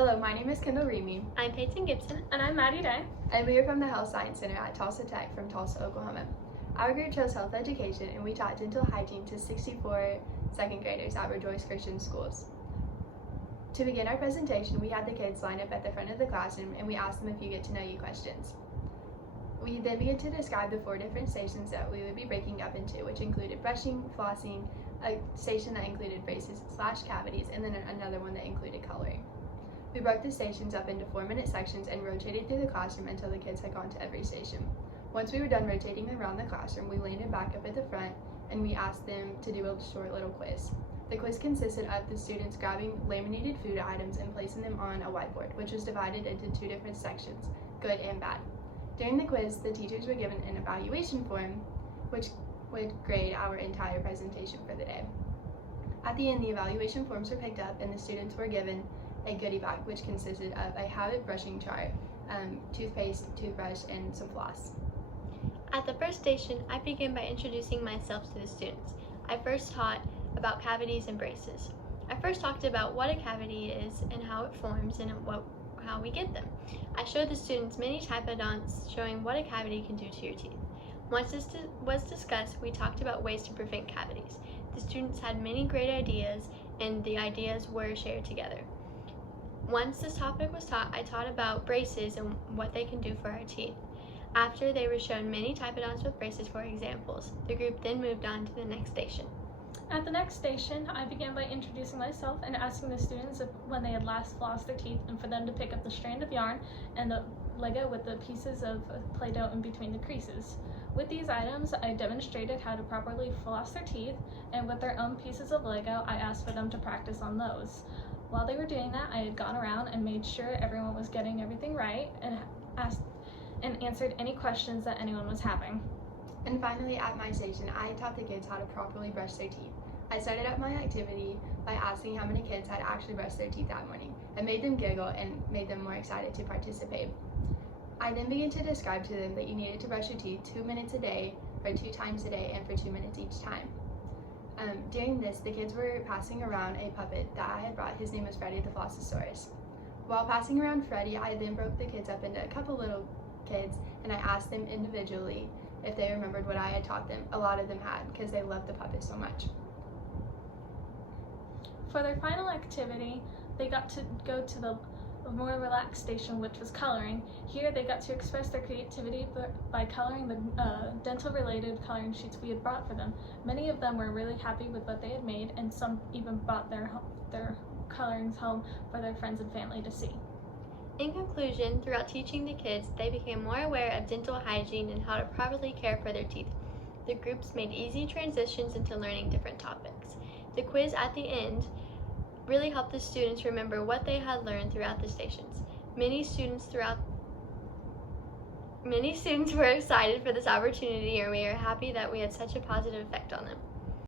Hello, my name is Kendall Reamy. I'm Peyton Gibson. And I'm Maddie Day. And we are from the Health Science Center at Tulsa Tech from Tulsa, Oklahoma. Our group chose health education and we taught dental hygiene to 64 second graders at Rejoice Christian Schools. To begin our presentation, we had the kids line up at the front of the classroom and we asked them a few get to know you questions. We then began to describe the 4 different stations that we would be breaking up into, which included brushing, flossing, a station that included braces/cavities, and then another one that included coloring. We broke the stations up into 4-minute sections and rotated through the classroom until the kids had gone to every station. Once we were done rotating around the classroom, we landed back up at the front and we asked them to do a short little quiz. The quiz consisted of the students grabbing laminated food items and placing them on a whiteboard, which was divided into 2 different sections, good and bad. During the quiz, the teachers were given an evaluation form, which would grade our entire presentation for the day. At the end, the evaluation forms were picked up and the students were given a goodie bag, which consisted of a habit brushing chart, toothpaste, toothbrush, and some floss. At the first station, I began by introducing myself to the students. I first taught about cavities and braces. I first talked about what a cavity is and how it forms and how we get them. I showed the students many typodonts showing what a cavity can do to your teeth. Once this was discussed, we talked about ways to prevent cavities. The students had many great ideas and the ideas were shared together. Once this topic was taught, I taught about braces and what they can do for our teeth. After they were shown many typodonts with braces for examples, the group then moved on to the next station. At the next station, I began by introducing myself and asking the students when they had last flossed their teeth and for them to pick up the strand of yarn and the Lego with the pieces of Play-Doh in between the creases. With these items, I demonstrated how to properly floss their teeth, and with their own pieces of Lego, I asked for them to practice on those. While they were doing that, I had gone around and made sure everyone was getting everything right and answered any questions that anyone was having. And finally, at my station, I taught the kids how to properly brush their teeth. I started out my activity by asking how many kids had actually brushed their teeth that morning. It made them giggle and made them more excited to participate. I then began to describe to them that you needed to brush your teeth 2 minutes a day, or 2 times a day, and for 2 minutes each time. During this, the kids were passing around a puppet that I had brought. His name was Freddy the Flossosaurus. While passing around Freddy, I then broke the kids up into a couple little kids, and I asked them individually if they remembered what I had taught them. A lot of them had, because they loved the puppet so much. For their final activity, they got to go to the more relaxed station, which was coloring. Here they got to express their creativity by coloring the dental-related coloring sheets we had brought for them. Many of them were really happy with what they had made, and some even brought their colorings home for their friends and family to see. In conclusion, throughout teaching the kids, they became more aware of dental hygiene and how to properly care for their teeth. The groups made easy transitions into learning different topics. The quiz at the end really helped the students remember what they had learned throughout the stations. Many students were excited for this opportunity, and we are happy that we had such a positive effect on them.